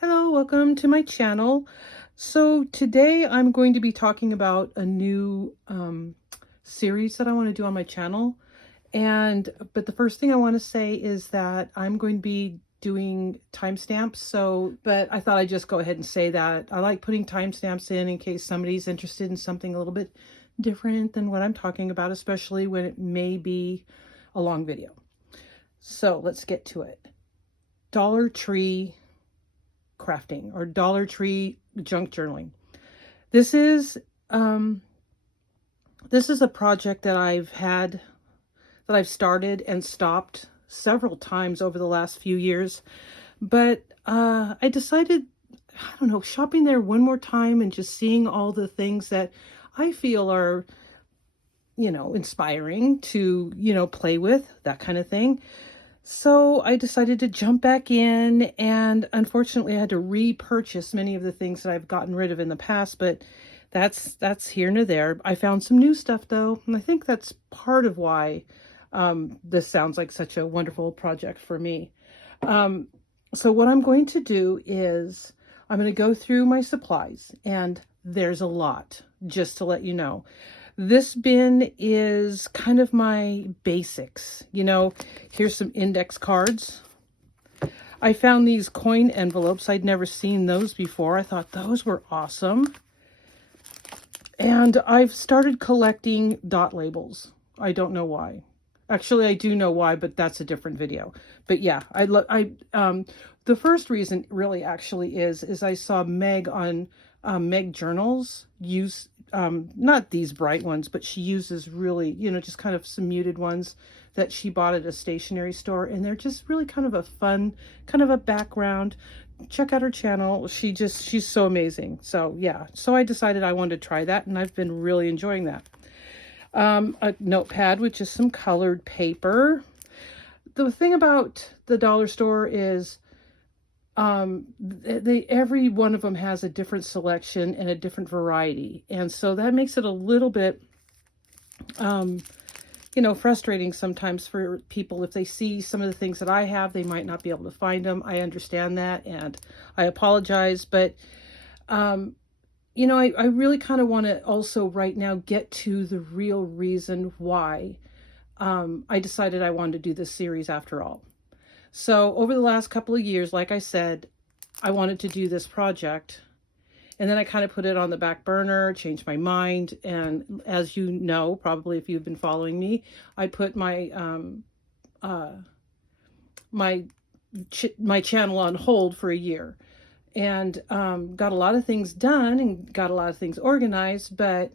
Hello, welcome to my channel. So today I'm going to be talking about a new series that I want to do on my channel. But the first thing I want to say is that I'm going to be doing timestamps. But I thought I'd just go ahead and say that I like putting timestamps in case somebody's interested in something a little bit different than what I'm talking about, especially when it may be a long video. So let's get to it. Dollar Tree crafting or Dollar Tree junk journaling. This is a project that I've started and stopped several times over the last few years, but I decided, I don't know, shopping there one more time and just seeing all the things that I feel are, inspiring to, play with, that kind of thing. So I decided to jump back in, and unfortunately I had to repurchase many of the things that I've gotten rid of in the past, but that's here and there. I found some new stuff though, and I think that's part of why this sounds like such a wonderful project for me. So what I'm going to do is I'm going to go through my supplies, and there's a lot, just to let you know. This bin is kind of my basics. Here's some index cards. I found these coin envelopes. I'd never seen those before. I thought those were awesome. And I've started collecting dot labels. I don't know why. Actually, I do know why, but that's a different video. But yeah, the first reason really actually is I saw Meg on Meg Journals use, not these bright ones, but she uses really, just kind of some muted ones that she bought at a stationery store. And they're just really kind of a fun, kind of a background. Check out her channel. She's so amazing. So yeah, so I decided I wanted to try that, and I've been really enjoying that. A notepad with just some colored paper. The thing about the dollar store is every one of them has a different selection and a different variety, and so that makes it a little bit frustrating sometimes for people. If they see some of the things that I have, they might not be able to find them. I understand that, and I apologize, but I really kind of want to also right now get to the real reason why I decided I wanted to do this series after all. So over the last couple of years, like I said, I wanted to do this project, and then I kind of put it on the back burner, changed my mind. And as you know, probably if you've been following me, I put my my channel on hold for a year, and got a lot of things done and got a lot of things organized, but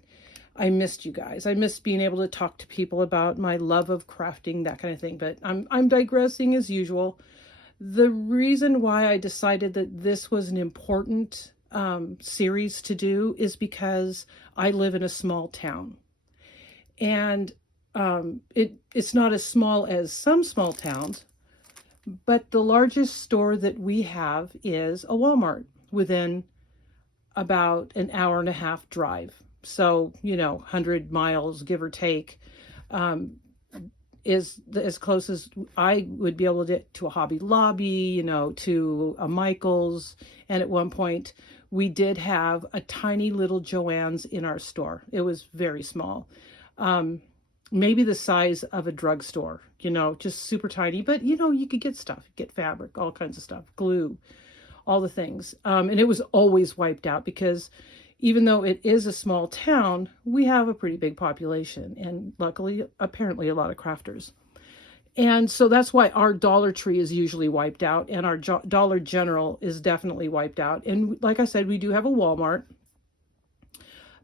I missed you guys. I missed being able to talk to people about my love of crafting, that kind of thing. But I'm digressing as usual. The reason why I decided that this was an important series to do is because I live in a small town, and it's not as small as some small towns, but the largest store that we have is a Walmart within about an hour and a half drive. So, 100 miles, give or take, is as close as I would be able to get to a Hobby Lobby, to a Michael's. And at one point, we did have a tiny little Joann's in our store. It was very small. Maybe the size of a drugstore, just super tiny. But, you could get stuff, get fabric, all kinds of stuff, glue, all the things. And it was always wiped out because even though it is a small town, we have a pretty big population, and luckily, apparently, a lot of crafters. And so that's why our Dollar Tree is usually wiped out, and our Dollar General is definitely wiped out. And like I said, we do have a Walmart.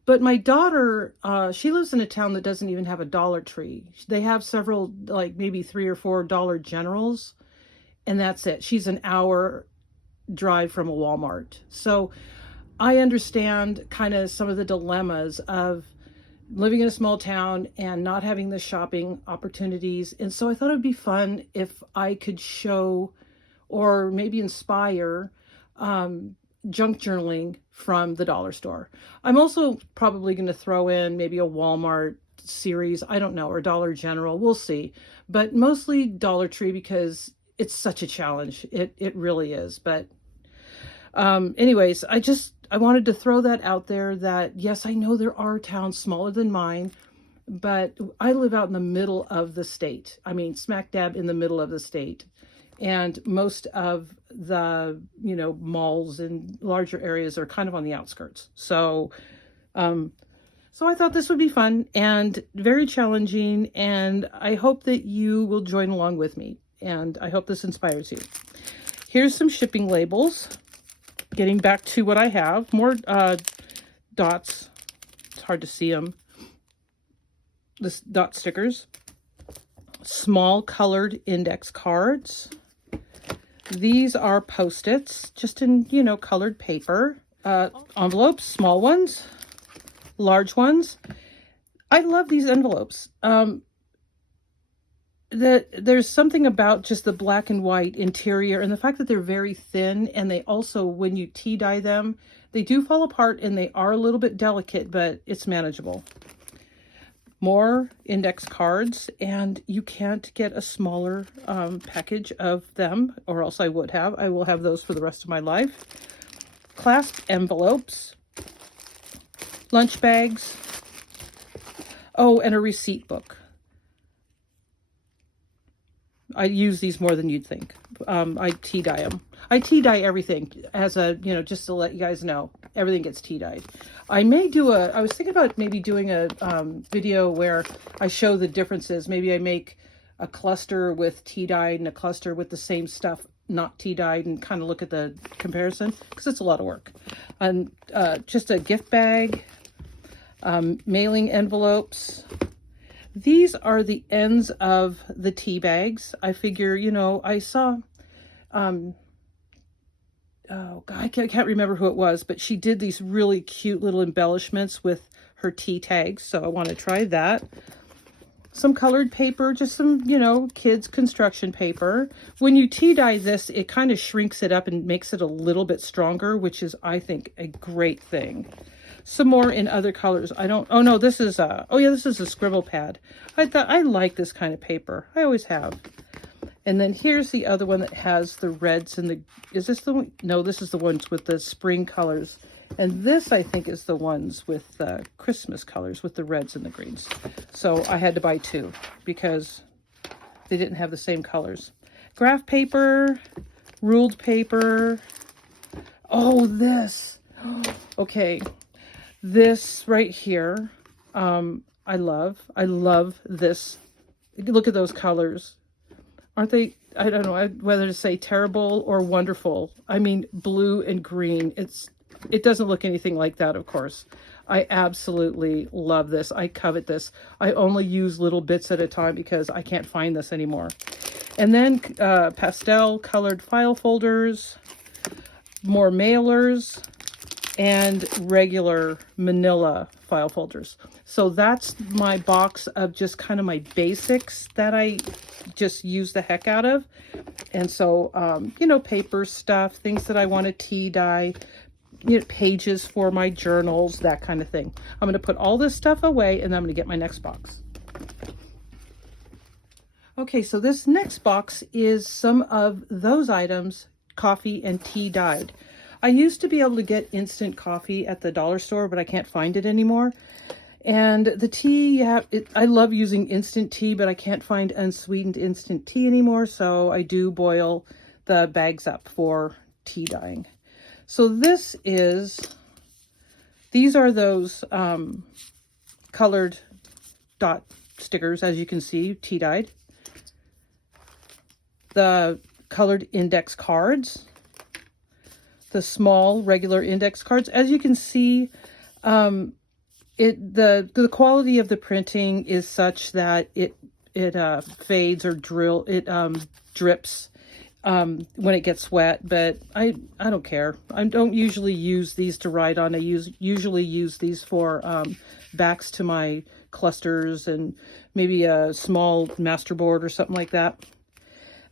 But my daughter, she lives in a town that doesn't even have a Dollar Tree. They have several, like maybe 3 or 4 Dollar Generals, and that's it. She's an hour drive from a Walmart. So I understand kind of some of the dilemmas of living in a small town and not having the shopping opportunities. And so I thought it would be fun if I could show or maybe inspire junk journaling from the dollar store. I'm also probably going to throw in maybe a Walmart series, I don't know, or Dollar General, we'll see. But mostly Dollar Tree because it's such a challenge. It really is. But Anyways, I wanted to throw that out there that, yes, I know there are towns smaller than mine, but I live out in the middle of the state. I mean, smack dab in the middle of the state. And most of the, malls and larger areas are kind of on the outskirts. So I thought this would be fun and very challenging, and I hope that you will join along with me, and I hope this inspires you. Here's some shipping labels. Getting back to what I have, more dots. It's hard to see them. This dot stickers. Small colored index cards. These are Post-its, just in, colored paper. Envelopes, small ones. Large ones. I love these envelopes. There's something about just the black and white interior and the fact that they're very thin, and they also, when you tea dye them, they do fall apart and they are a little bit delicate, but it's manageable. More index cards, and you can't get a smaller package of them, or else I would have. I will have those for the rest of my life. Clasp envelopes. Lunch bags. Oh, and a receipt book. I use these more than you'd think. I tea dye them. I tea dye everything as a, just to let you guys know, everything gets tea dyed. I was thinking about maybe doing a video where I show the differences. Maybe I make a cluster with tea dyed and a cluster with the same stuff not tea dyed, and kind of look at the comparison, because it's a lot of work. And just a gift bag. Mailing envelopes. These are the ends of the tea bags. I figure, I saw, oh God, I can't remember who it was, but she did these really cute little embellishments with her tea tags. So I want to try that. Some colored paper, just some, kids construction paper. When you tea dye this, it kind of shrinks it up and makes it a little bit stronger, which is, I think, a great thing. Some more in other colors. Oh no, this is this is a scribble pad. I like this kind of paper. I always have. And then here's the other one that has the reds and is this the one? No, this is the ones with the spring colors. And this, I think, is the ones with the Christmas colors with the reds and the greens. So I had to buy two because they didn't have the same colors. Graph paper, ruled paper. Oh, this. Okay. This right here, I love this. Look at those colors. Aren't they, I don't know whether to say terrible or wonderful. I mean, blue and green. It doesn't look anything like that, of course. I absolutely love this. I covet this. I only use little bits at a time because I can't find this anymore. And then pastel colored file folders, more mailers, and regular manila file folders. So that's my box of just kind of my basics that I just use the heck out of. And so, paper stuff, things that I want to tea dye, pages for my journals, that kind of thing. I'm going to put all this stuff away, and then I'm going to get my next box. Okay, so this next box is some of those items, coffee and tea dyed. I used to be able to get instant coffee at the dollar store, but I can't find it anymore. And the tea, I love using instant tea, but I can't find unsweetened instant tea anymore. So I do boil the bags up for tea dyeing. So these are those colored dot stickers, as you can see, tea dyed. The colored index cards. The small regular index cards. As you can see, the quality of the printing is such that it fades or drips when it gets wet, but I don't care. I don't usually use these to write on. I usually use these for backs to my clusters and maybe a small masterboard or something like that.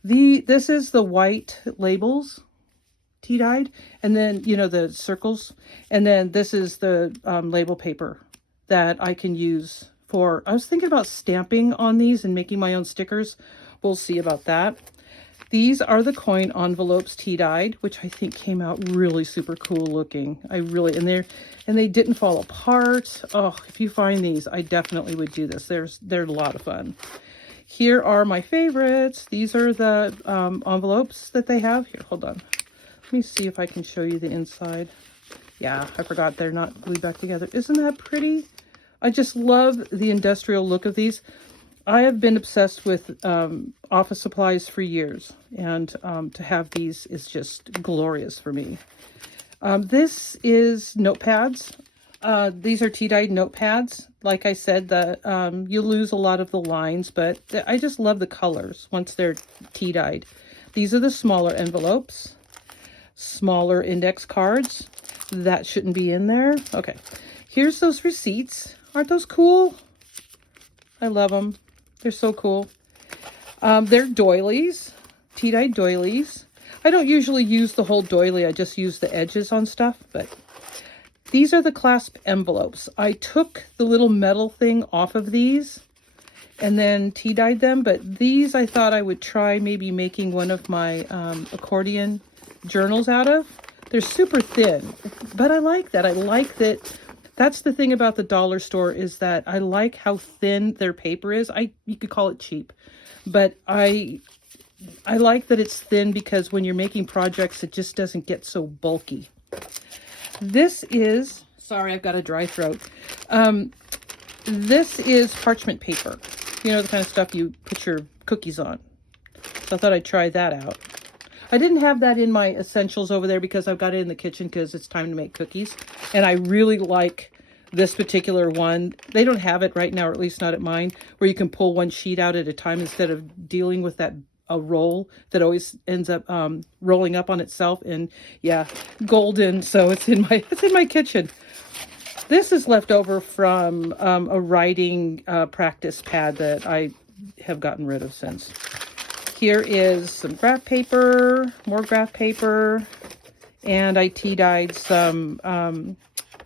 This is the white labels, tea dyed, and then the circles, and then this is the label paper that I can use for, I was thinking about stamping on these and making my own stickers. We'll see about that. These are the coin envelopes tea-dyed, which I think came out really super cool looking. And they didn't fall apart. Oh, if you find these, I definitely would do this. They're a lot of fun. Here are my favorites. These are the envelopes that they have. Here, hold on. Let me see if I can show you the inside. Yeah, I forgot they're not glued back together. Isn't that pretty? I just love the industrial look of these. I have been obsessed with office supplies for years, and to have these is just glorious for me. This is notepads. These are tea-dyed notepads. Like I said, you lose a lot of the lines, but I just love the colors once they're tea-dyed. These are the smaller envelopes, smaller index cards. That shouldn't be in there. Okay, here's those receipts. Aren't those cool? I love them. They're so cool. They're doilies, tea-dyed doilies. I don't usually use the whole doily. I just use the edges on stuff, but these are the clasp envelopes. I took the little metal thing off of these and then tea-dyed them, but these I thought I would try maybe making one of my accordion journals out of. They're super thin, but I like that. I like that. That's the thing about the dollar store, is that I like how thin their paper is. You could call it cheap, but I like that it's thin because when you're making projects, it just doesn't get so bulky. This is, sorry, I've got a dry throat. This is parchment paper. You know, the kind of stuff you put your cookies on. So I thought I'd try that out. I didn't have that in my essentials over there because I've got it in the kitchen because it's time to make cookies. And I really like this particular one. They don't have it right now, or at least not at mine, where you can pull one sheet out at a time instead of dealing with a roll that always ends up rolling up on itself. And yeah, golden. So it's in my kitchen. This is left over from a writing practice pad that I have gotten rid of since. Here is some graph paper, more graph paper, and I tea-dyed some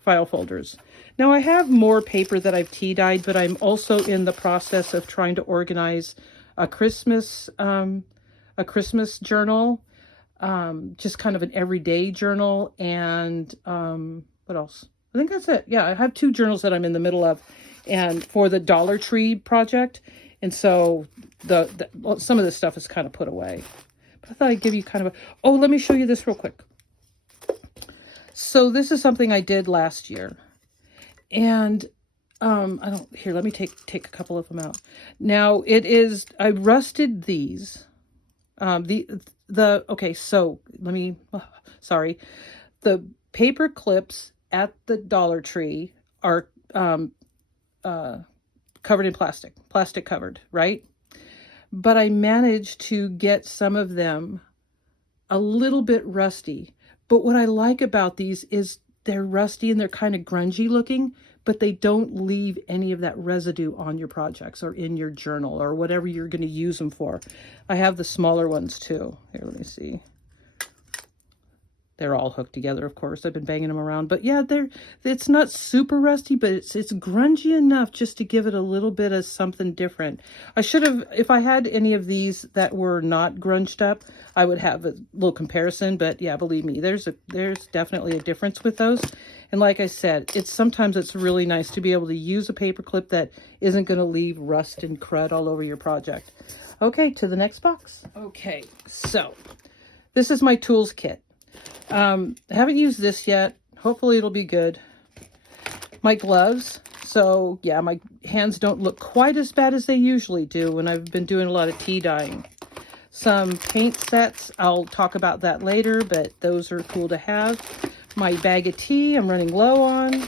file folders. Now I have more paper that I've tea-dyed, but I'm also in the process of trying to organize a Christmas journal, just kind of an everyday journal, and what else? I think that's it. Yeah, I have 2 journals that I'm in the middle of, and for the Dollar Tree project. And so well, some of this stuff is kind of put away. But I thought I'd give you kind of oh, let me show you this real quick. So this is something I did last year. And here, let me take a couple of them out. Now I rusted these. Okay, so sorry. The paper clips at the Dollar Tree are covered in plastic covered, right? But I managed to get some of them a little bit rusty. But what I like about these is they're rusty and they're kind of grungy looking, but they don't leave any of that residue on your projects or in your journal or whatever you're going to use them for. I have the smaller ones too. Here, let me see. They're all hooked together, of course. I've been banging them around. But yeah, it's not super rusty, but it's grungy enough just to give it a little bit of something different. I should have, if I had any of these that were not grunged up, I would have a little comparison. But yeah, believe me, there's definitely a difference with those. And like I said, sometimes it's really nice to be able to use a paper clip that isn't going to leave rust and crud all over your project. Okay, to the next box. Okay, so this is my tools kit. I haven't used this yet. Hopefully it'll be good. My gloves. So yeah, my hands don't look quite as bad as they usually do when I've been doing a lot of tea dyeing. Some paint sets. I'll talk about that later, but those are cool to have. My bag of tea I'm running low on.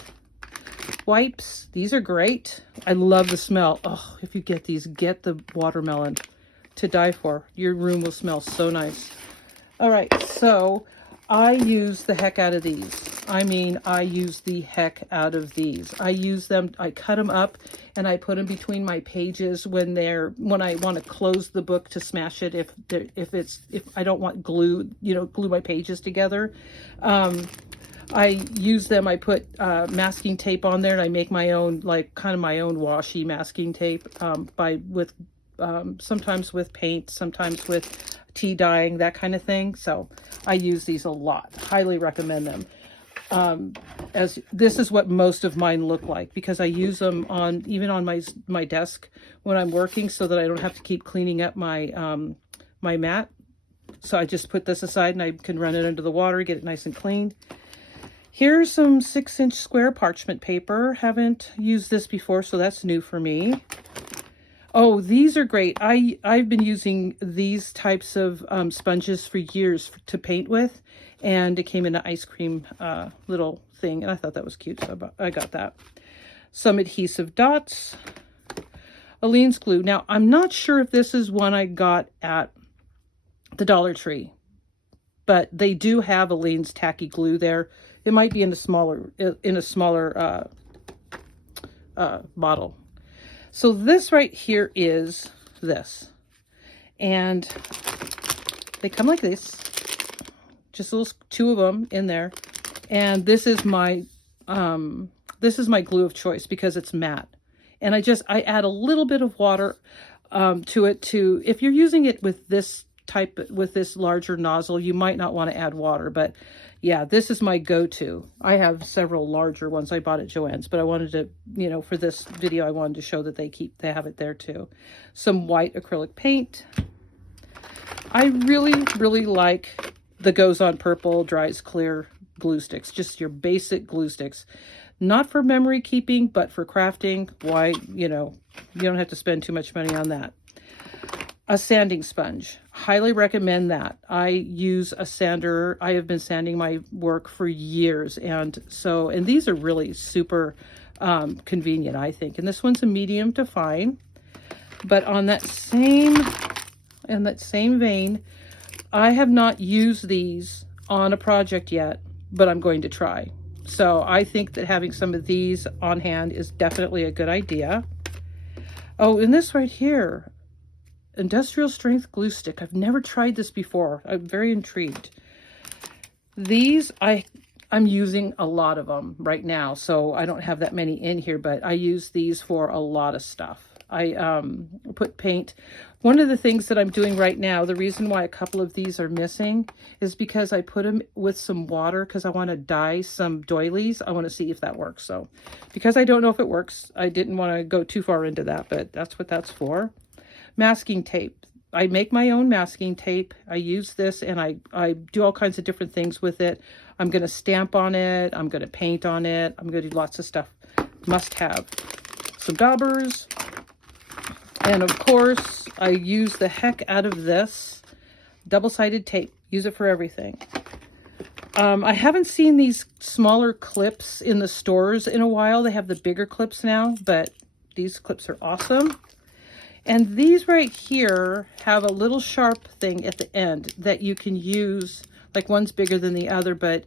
Wipes. These are great. I love the smell. Oh, if you get these, get the watermelon. To die for. Your room will smell so nice. All right, so I use the heck out of these. I mean, I use the heck out of these. I use them, I cut them up and I put them between my pages when I want to close the book to smash it if I don't want glue my pages together. I use them, I put masking tape on there and I make my own, kind of my own washi masking tape sometimes with paint, sometimes with tea dyeing, that kind of thing. So I use these a lot. Highly recommend them. As this is what most of mine look like, because I use them on even on my desk when I'm working, so that I don't have to keep cleaning up my my mat. So I just put this aside and I can run it under the water, get it nice and clean. Here's some 6-inch square parchment paper. Haven't used this before, so that's new for me. Oh, these are great. I've been using these types of sponges for years to paint with, and it came in an ice cream little thing, and I thought that was cute, so I got that. Some adhesive dots, Aleene's glue. Now, I'm not sure if this is one I got at the Dollar Tree, but they do have Aleene's tacky glue there. It might be in a smaller bottle. So this right here is this, and they come like this, just little 2 of them in there. And this is my glue of choice because it's matte. And I add a little bit of water to it if you're using it with this larger nozzle, you might not want to add water, but yeah, this is my go-to. I have several larger ones I bought at Joann's, but I wanted to, you know, for this video, I wanted to show that they have it there too. Some white acrylic paint. I really, really like the Goes On Purple Dries Clear glue sticks, just your basic glue sticks. Not for memory keeping, but for crafting. Why, you know, you don't have to spend too much money on that. A sanding sponge. Highly recommend that. I use a sander. I have been sanding my work for years. And these are really super convenient, I think. And this one's a medium to fine. But on that same vein, I have not used these on a project yet, but I'm going to try. So I think that having some of these on hand is definitely a good idea. Oh, and this right here, industrial strength glue stick. I've never tried this before. I'm very intrigued. These, I'm using a lot of them right now, so I don't have that many in here, but I use these for a lot of stuff. I put paint. One of the things that I'm doing right now, the reason why a couple of these are missing is because I put them with some water because I want to dye some doilies. I want to see if that works. So because I don't know if it works, I didn't want to go too far into that, but that's what that's for. Masking tape. I make my own masking tape. I use this and I do all kinds of different things with it. I'm going to stamp on it. I'm going to paint on it. I'm going to do lots of stuff. Must have. Some daubers. And of course, I use the heck out of this double-sided tape. Use it for everything. I haven't seen these smaller clips in the stores in a while. They have the bigger clips now, but these clips are awesome. And these right here have a little sharp thing at the end that you can use, like one's bigger than the other, but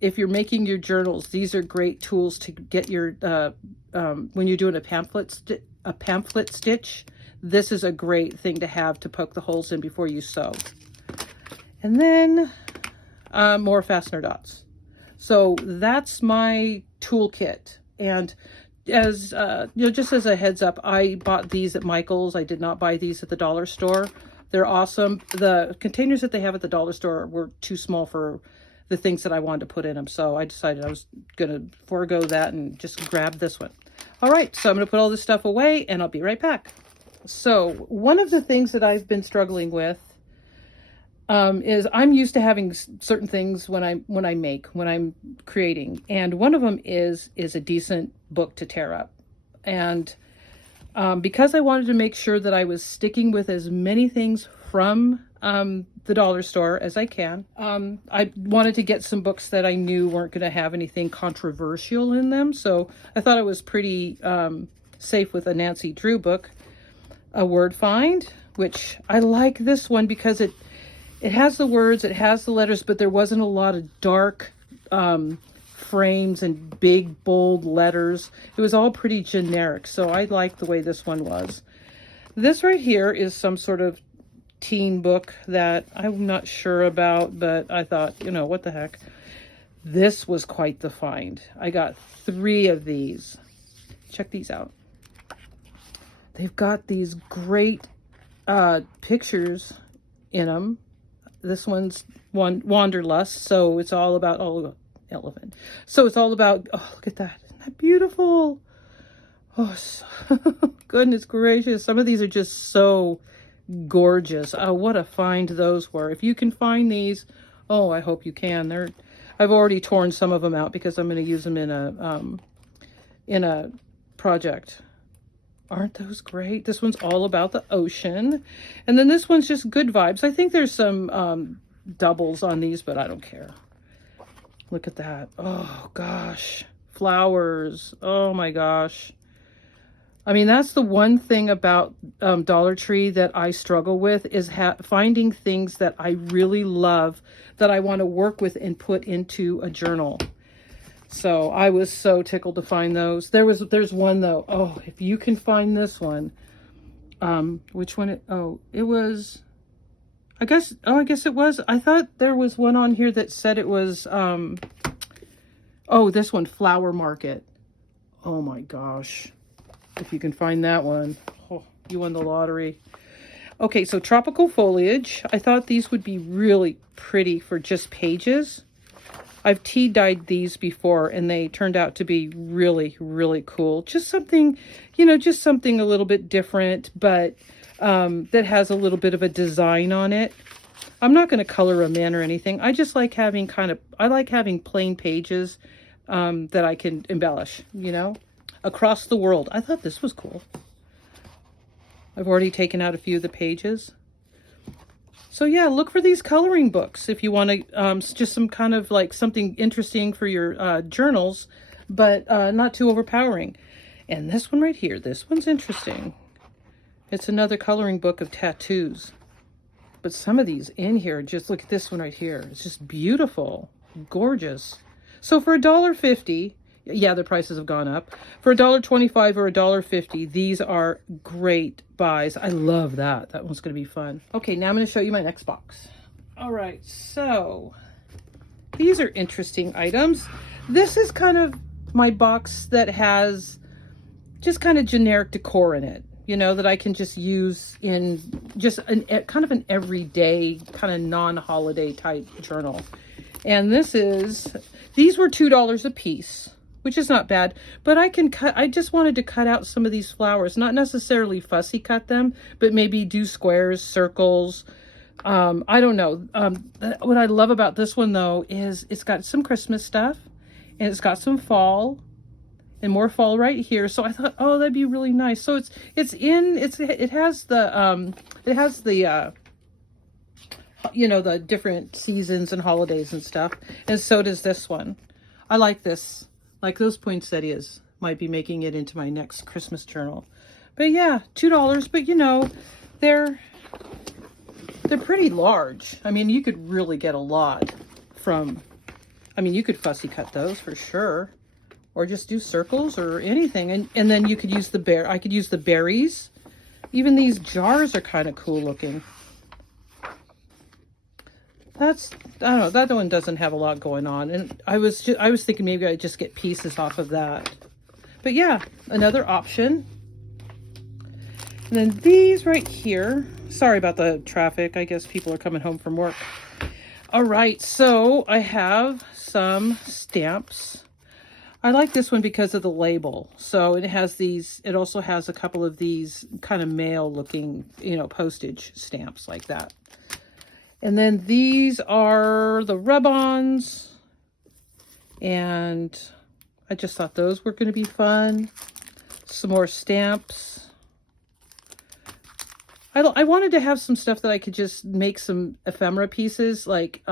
if you're making your journals, these are great tools to get your, when you're doing a pamphlet stitch, this is a great thing to have to poke the holes in before you sew. And then more fastener dots. So that's my toolkit. And as you know, just as a heads up, I bought these at Michael's. I did not buy these at the dollar store. They're awesome. The containers that they have at the dollar store were too small for the things that I wanted to put in them. So I decided I was going to forego that and just grab this one. All right, so I'm going to put all this stuff away and I'll be right back. So one of the things that I've been struggling with is I'm used to having certain things when I'm creating, and one of them is a decent book to tear up. And because I wanted to make sure that I was sticking with as many things from the dollar store as I can, I wanted to get some books that I knew weren't going to have anything controversial in them. So I thought it was pretty safe with a Nancy Drew book, A Word Find, which I like this one because it has the words, it has the letters, but there wasn't a lot of dark frames and big, bold letters. It was all pretty generic, so I like the way this one was. This right here is some sort of teen book that I'm not sure about, but I thought, you know, what the heck. This was quite the find. I got 3 of these. Check these out. They've got these great pictures in them. This one's Wanderlust, so it's all about, oh, elephant. So it's all about, oh, look at that. Isn't that beautiful? Oh, so, goodness gracious. Some of these are just so gorgeous. Oh, what a find those were. If you can find these, oh, I hope you can. I've already torn some of them out because I'm going to use them in a project. Aren't those great? This one's all about the ocean. And then this one's just good vibes. I think there's some doubles on these, but I don't care. Look at that. Oh, gosh. Flowers. Oh, my gosh. I mean, that's the one thing about Dollar Tree that I struggle with is finding things that I really love that I want to work with and put into a journal. So I was so tickled to find those. There's one though. Oh, if you can find this one. Which one? It was, I guess it was. I thought there was one on here that said it was, oh, this one, Flower Market. Oh my gosh. If you can find that one. Oh, you won the lottery. Okay, so tropical foliage. I thought these would be really pretty for just pages. I've tea dyed these before and they turned out to be really, really cool. Just something, just something a little bit different, but that has a little bit of a design on it. I'm not going to color them in or anything. I just like having I like having plain pages that I can embellish, across the world. I thought this was cool. I've already taken out a few of the pages. So yeah, look for these coloring books if you want to, just some kind of like something interesting for your journals, but not too overpowering. And this one right here, this one's interesting. It's another coloring book of tattoos. But some of these in here, just look at this one right here. It's just beautiful, gorgeous. So for $1.50, yeah, the prices have gone up. For $1.25 or $1.50, these are great buys. I love that. That one's going to be fun. Okay, now I'm going to show you my next box. All right, so these are interesting items. This is kind of my box that has just kind of generic decor in it, that I can just use in just kind of an everyday, kind of non-holiday type journal. And these were $2 a piece, which is not bad, but I just wanted to cut out some of these flowers, not necessarily fussy cut them, but maybe do squares, circles. I don't know. What I love about this one though, is it's got some Christmas stuff and it's got some fall and more fall right here. So I thought, oh, that'd be really nice. So it has the the different seasons and holidays and stuff. And so does this one. I like this. Like those poinsettias, might be making it into my next Christmas journal. But yeah, $2, but they're pretty large. I mean, you could really get a lot you could fussy cut those for sure. Or just do circles or anything. And then you could use I could use the berries. Even these jars are kind of cool looking. I don't know, that one doesn't have a lot going on. And I was thinking maybe I'd just get pieces off of that. But yeah, another option. And then these right here. Sorry about the traffic. I guess people are coming home from work. All right, so I have some stamps. I like this one because of the label. So it also has a couple of these kind of mail looking, postage stamps like that. And then these are the rub-ons. And I just thought those were going to be fun. Some more stamps. I wanted to have some stuff that I could just make some ephemera pieces, like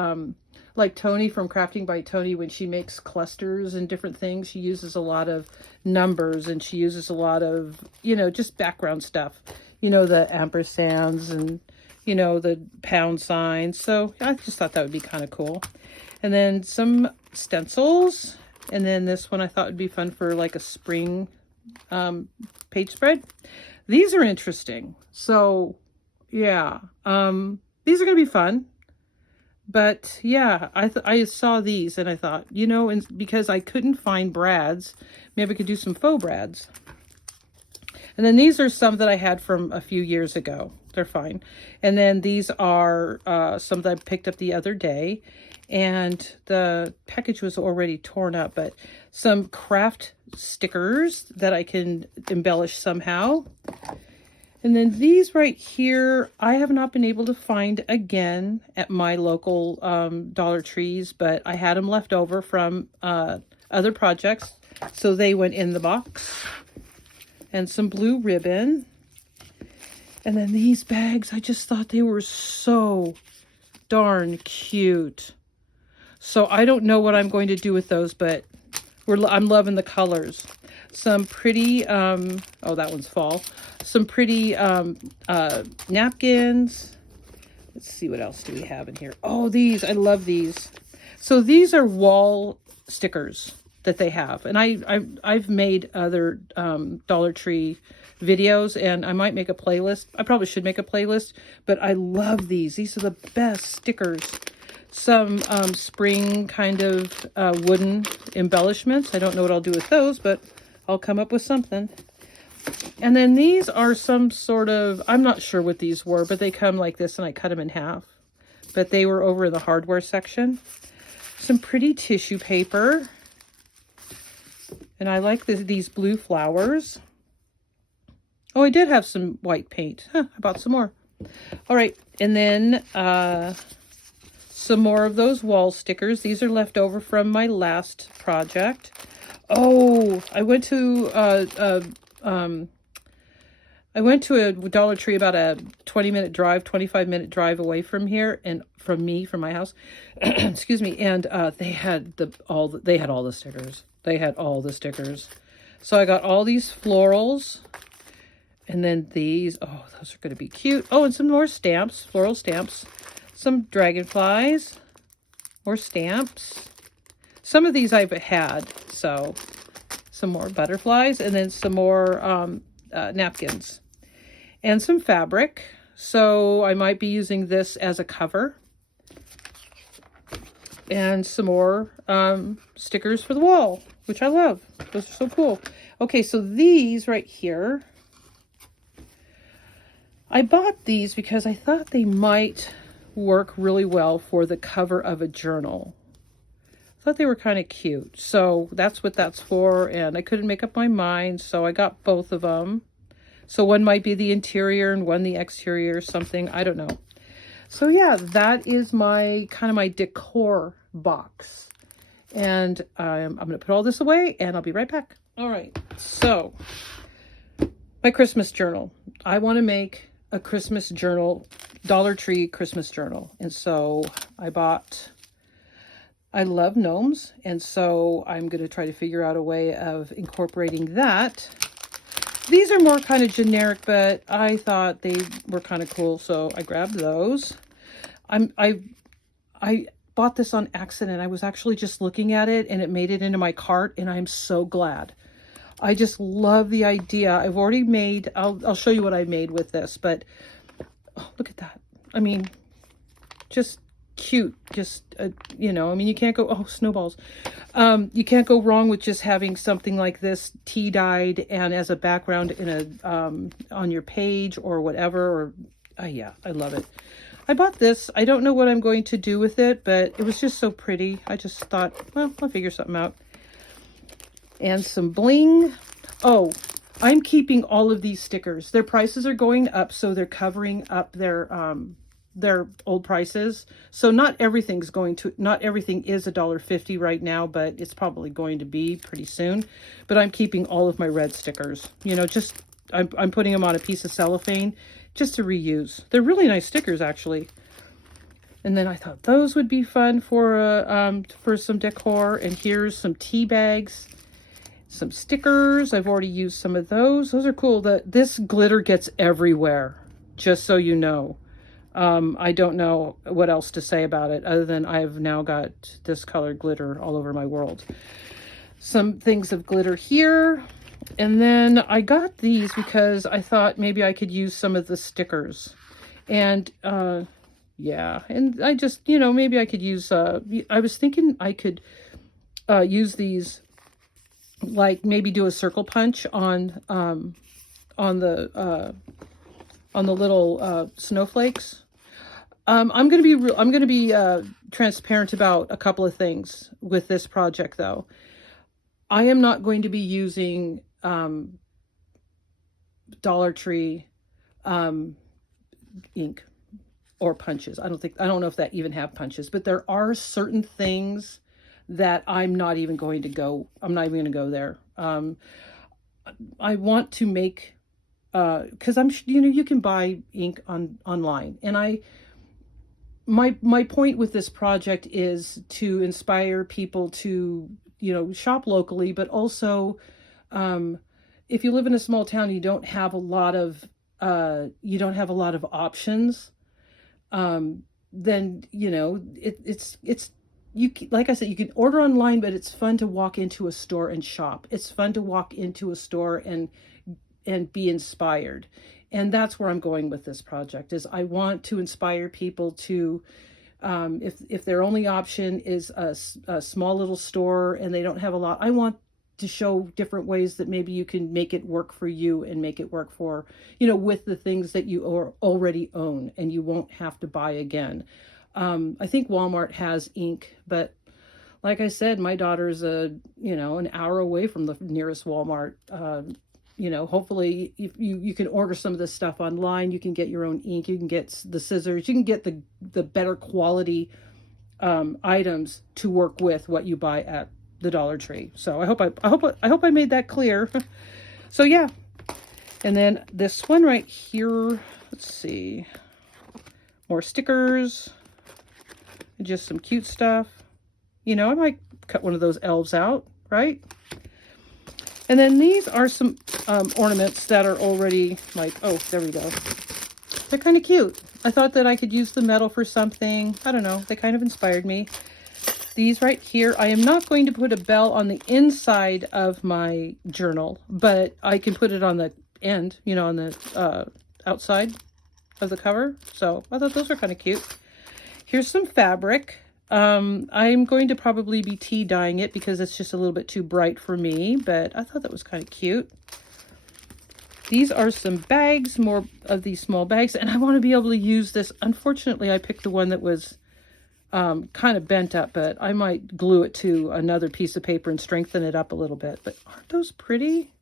Tony from Crafting by Tony, when she makes clusters and different things, she uses a lot of numbers and she uses a lot of, just background stuff, the ampersands and, the pound signs. So I just thought that would be kind of cool. And then some stencils. And then this one I thought would be fun for like a spring page spread. These are interesting. So yeah, these are going to be fun. But yeah, I saw these and I thought, and because I couldn't find brads, maybe I could do some faux brads. And then these are some that I had from a few years ago. They're fine. And then these are some that I picked up the other day. And the package was already torn up, but some craft stickers that I can embellish somehow. And then these right here, I have not been able to find again at my local Dollar Trees, but I had them left over from other projects, so they went in the box. And some blue ribbon. And then these bags, I just thought they were so darn cute. So I don't know what I'm going to do with those, but I'm loving the colors. Some pretty, oh, that one's fall. Some pretty napkins. Let's see, what else do we have in here? Oh, these, I love these. So these are wall stickers that they have. And I've made other Dollar Tree videos, and I might make a playlist. I probably should make a playlist, but I love these. These are the best stickers. Some spring kind of wooden embellishments. I don't know what I'll do with those, but I'll come up with something. And then these are some sort of, I'm not sure what these were, but they come like this, and I cut them in half. But they were over in the hardware section. Some pretty tissue paper. And I like these blue flowers. Oh, I did have some white paint. Huh, I bought some more. All right, and then some more of those wall stickers. These are left over from my last project. Oh, I went to a Dollar Tree about a 20-minute drive, 25-minute drive away from here, and from my house. Excuse me. And they had all the stickers. They had all the stickers. So I got all these florals. And then these, oh, those are going to be cute. Oh, and some more stamps, floral stamps. Some dragonflies, more stamps. Some of these I've had, so some more butterflies, and then some more napkins. And some fabric. So I might be using this as a cover. And some more stickers for the wall, which I love. Those are so cool. Okay, so these right here, I bought these because I thought they might work really well for the cover of a journal. I thought they were kind of cute. So that's what that's for, and I couldn't make up my mind, so I got both of them. So one might be the interior and one the exterior or something. I don't know. So yeah, that is my kind of my decor box. And I'm going to put all this away, and I'll be right back. All right, so my Christmas journal. I want to make a Christmas journal, Dollar Tree Christmas journal. And so I love gnomes, and so I'm going to try to figure out a way of incorporating that. These are more kind of generic, but I thought they were kind of cool, so I grabbed those. I bought this on accident. I was actually just looking at it, and it made it into my cart, and I'm so glad. I just love the idea. I've already made, I'll show you what I made with this, but oh, look at that. I mean, just cute. Just, you know, I mean, you can't go, oh, snowballs. You can't go wrong with just having something like this tea-dyed and as a background in a, on your page or whatever, or, yeah, I love it. I bought this. I don't know what I'm going to do with it, but it was just so pretty. I just thought, well, I'll figure something out. And some bling. Oh, I'm keeping all of these stickers. Their prices are going up, so they're covering up their old prices. So not everything is $1.50 right now, but it's probably going to be pretty soon. But I'm keeping all of my red stickers. You know, just I'm putting them on a piece of cellophane just to reuse. They're really nice stickers, actually. And then I thought those would be fun for some decor. And here's some tea bags, some stickers. I've already used some of those. Those are cool. This glitter gets everywhere, just so you know. I don't know what else to say about it other than I've now got this colored glitter all over my world. Some things of glitter here. And then I got these because I thought maybe I could use some of the stickers. And, yeah, and I just, you know, maybe I could use, I was thinking I could use these, like maybe do a circle punch on on the little snowflakes. I'm going to be transparent about a couple of things with this project, though. I am not going to be using Dollar Tree ink or punches. I don't know if that even have punches, but there are certain things that I'm not even going to go there. I want to make, because you can buy ink online, and my point with this project is to inspire people to, shop locally, but also, if you live in a small town, you don't have a lot of options. Then, it's like I said, you can order online, but it's fun to walk into a store and shop. It's fun to walk into a store and be inspired. And that's where I'm going with this project, is I want to inspire people to, if their only option is a small little store and they don't have a lot, I want to show different ways that maybe you can make it work for you and make it work for, with the things that you already own and you won't have to buy again. I think Walmart has ink, but like I said, my daughter's an hour away from the nearest Walmart. Hopefully if you can order some of this stuff online, you can get your own ink, you can get the scissors, you can get the better quality items to work with what you buy at the Dollar Tree. So I hope I made that clear. So yeah. And then this one right here, let's see, more stickers, just some cute stuff. I might cut one of those elves out, right? And then these are some ornaments that are already like, oh, there we go. They're kind of cute. I thought that I could use the metal for something. I don't know. They kind of inspired me. These right here, I am not going to put a bell on the inside of my journal, but I can put it on the end, on the outside of the cover. So I thought those were kind of cute. Here's some fabric. I'm going to probably be tea dyeing it because it's just a little bit too bright for me, but I thought that was kind of cute. These are some bags, more of these small bags, and I want to be able to use this. Unfortunately, I picked the one that was kind of bent up, but I might glue it to another piece of paper and strengthen it up a little bit. But aren't those pretty?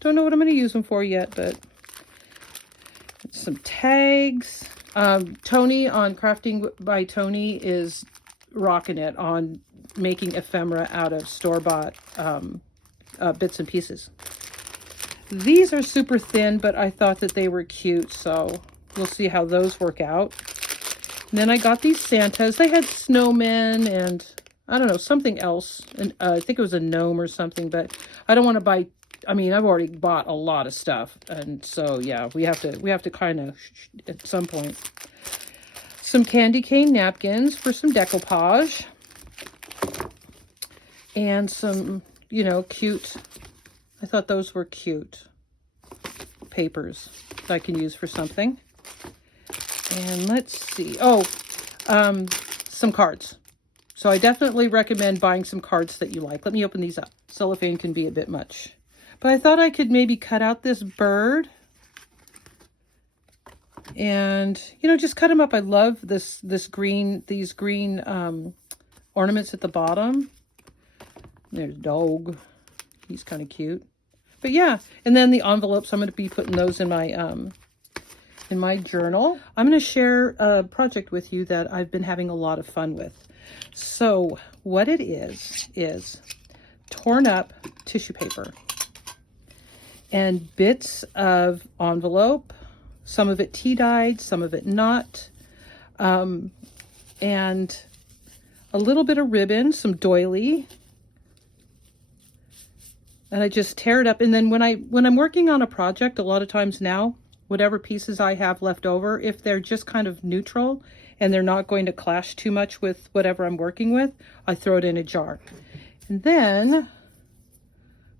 Don't know what I'm going to use them for yet, but some tags. Tony on Crafting by Tony is rocking it on making ephemera out of store-bought bits and pieces. These are super thin, but I thought that they were cute, so we'll see how those work out. And then I got these Santas. They had snowmen and I don't know, something else. And I think it was a gnome or something, but I don't want to buy. I mean, I've already bought a lot of stuff. And so, yeah, we have to kind of, at some point. Some candy cane napkins for some decoupage. And some, cute, I thought those were cute papers that I can use for something. And let's see. Oh, some cards. So I definitely recommend buying some cards that you like. Let me open these up. Cellophane can be a bit much. But I thought I could maybe cut out this bird. And, just cut them up. I love these green ornaments at the bottom. There's a dog. He's kind of cute. But yeah, and then the envelopes, I'm going to be putting those in my journal. I'm going to share a project with you that I've been having a lot of fun with. So what it is torn up tissue paper and bits of envelope, some of it tea dyed, some of it not, and a little bit of ribbon, some doily. And I just tear it up. And then when I'm working on a project, a lot of times now, whatever pieces I have left over, if they're just kind of neutral and they're not going to clash too much with whatever I'm working with, I throw it in a jar. And then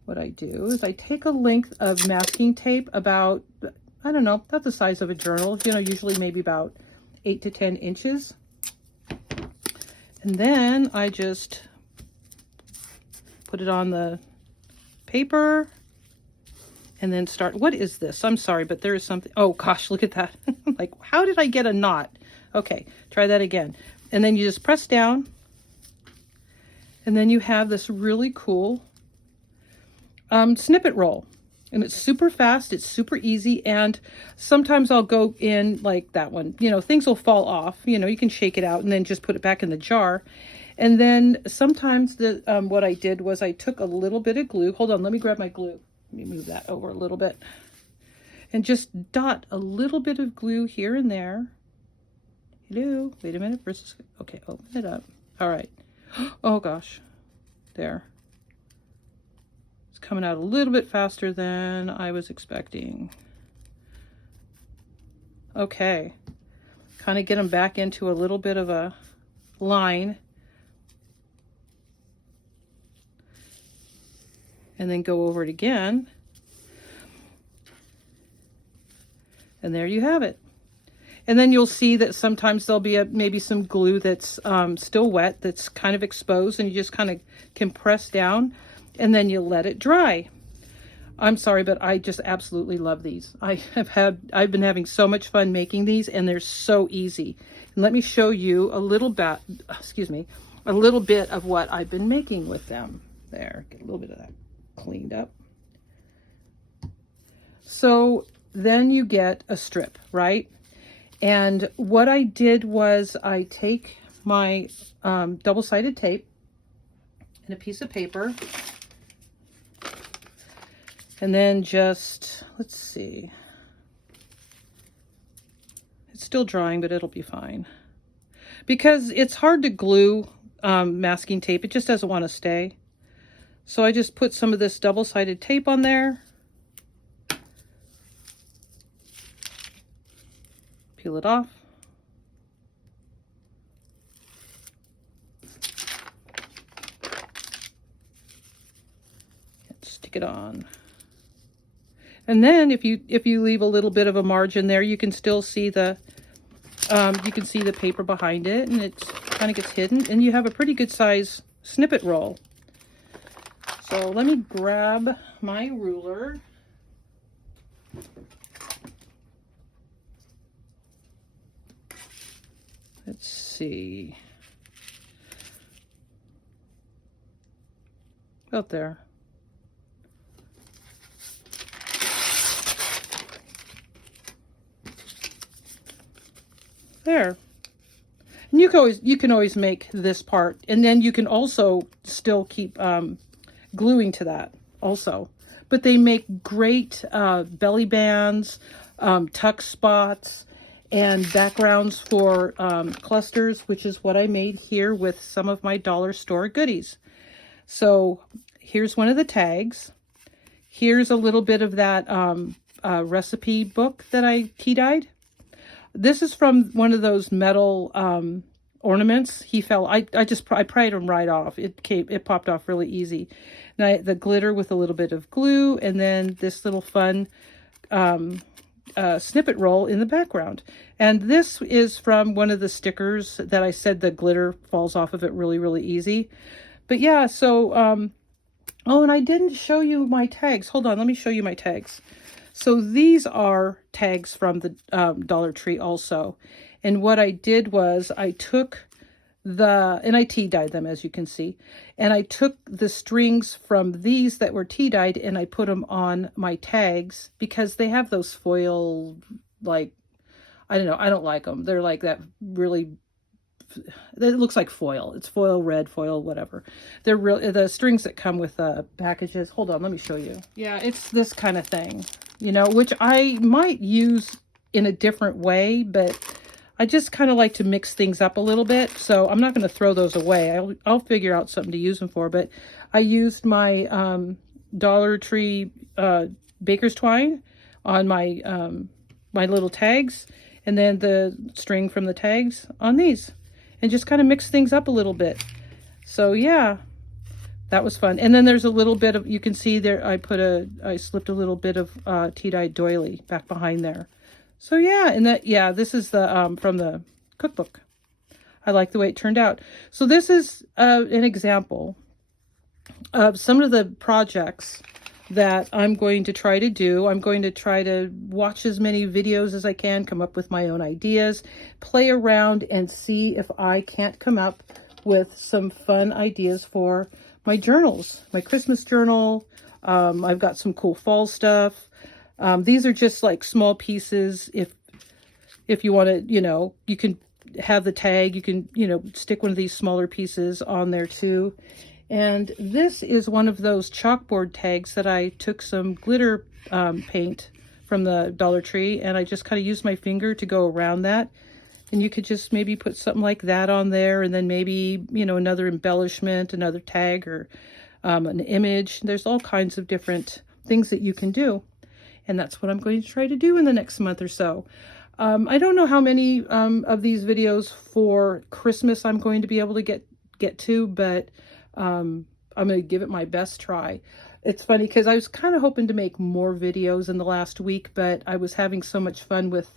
what I do is I take a length of masking tape about, I don't know, about the size of a journal, usually maybe about 8 to 10 inches. And then I just put it on the paper and then start. What is this? I'm sorry, but there is something. Oh gosh, look at that. Like, how did I get a knot? Okay, try that again. And then you just press down, and then you have this really cool snippet roll. And it's super fast, it's super easy, and sometimes I'll go in like that one. You know, things will fall off. You know, you can shake it out and then just put it back in the jar. And then sometimes what I did was I took a little bit of glue. Hold on, let me grab my glue. Let me move that over a little bit. And just dot a little bit of glue here and there. Hello, wait a minute. Okay, open it up. All right. Oh gosh, there. Coming out a little bit faster than I was expecting. Okay, kind of get them back into a little bit of a line, and then go over it again, and there you have it. And then you'll see that sometimes there'll be maybe some glue that's still wet, that's kind of exposed, and you just kind of can press down, and then you let it dry. I'm sorry, but I just absolutely love these. I've been having so much fun making these, and they're so easy. And let me show you a little bit, a little bit of what I've been making with them. There, get a little bit of that cleaned up. So then you get a strip, right? And what I did was I take my double-sided tape and a piece of paper, and then just, let's see, it's still drying, but it'll be fine. Because it's hard to glue masking tape, it just doesn't want to stay. So I just put some of this double-sided tape on there. Peel it off. And stick it on. And then if you leave a little bit of a margin there, you can still see the paper behind it, and it kind of gets hidden, and you have a pretty good size snippet roll. So let me grab my ruler. Let's see. About there. There. And you can always make this part, and then you can also still keep gluing to that also. But they make great belly bands, tuck spots, and backgrounds for clusters, which is what I made here with some of my dollar store goodies. So here's one of the tags. Here's a little bit of that recipe book that I tea dyed. This is from one of those metal ornaments. He fell. I pried him right off. It popped off really easy. Now the glitter with a little bit of glue, and then this little fun snippet roll in the background. And this is from one of the stickers that I said the glitter falls off of it really, really easy. But yeah, so oh, and I didn't show you my tags. Hold on, let me show you my tags. So these are tags from the Dollar Tree also. And what I did was I took and I tea dyed them, as you can see. And I took the strings from these that were tea dyed, and I put them on my tags because they have those foil, like, I don't know, I don't like them. They're like that really, it looks like foil. It's foil red, foil whatever. They're the strings that come with packages. Hold on, let me show you. Yeah, it's this kind of thing, you know, which I might use in a different way, but I just kind of like to mix things up a little bit. So I'm not going to throw those away. I'll figure out something to use them for. But I used my Dollar Tree baker's twine on my my little tags, and then the string from the tags on these, and just kind of mix things up a little bit. So yeah, that was fun. And then there's a little bit of, you can see there, I slipped a little bit of tea-dyed doily back behind there. So yeah, and this is the from the cookbook. I like the way it turned out. So this is an example of some of the projects that I'm going to try to do. I'm going to try to watch as many videos as I can, come up with my own ideas, play around, and see if I can't come up with some fun ideas for my journals, my Christmas journal. I've got some cool fall stuff. These are just like small pieces. If you want to, you can have the tag, you can, stick one of these smaller pieces on there too. And this is one of those chalkboard tags that I took some glitter paint from the Dollar Tree, and I just kind of used my finger to go around that. And you could just maybe put something like that on there, and then maybe, another embellishment, another tag, or an image. There's all kinds of different things that you can do. And that's what I'm going to try to do in the next month or so. I don't know how many of these videos for Christmas I'm going to be able to get to, but I'm going to give it my best try. It's funny because I was kind of hoping to make more videos in the last week, but I was having so much fun with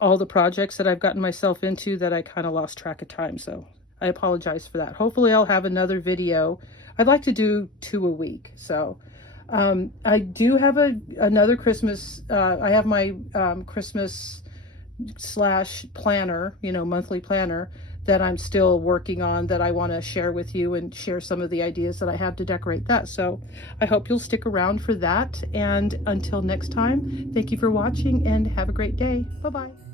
all the projects that I've gotten myself into that I kind of lost track of time. So I apologize for that. Hopefully I'll have another video. I'd like to do 2 a week. So I do have another Christmas, I have my Christmas / planner, monthly planner that I'm still working on, that I want to share with you and share some of the ideas that I have to decorate that. So I hope you'll stick around for that. And until next time, thank you for watching and have a great day. Bye-bye.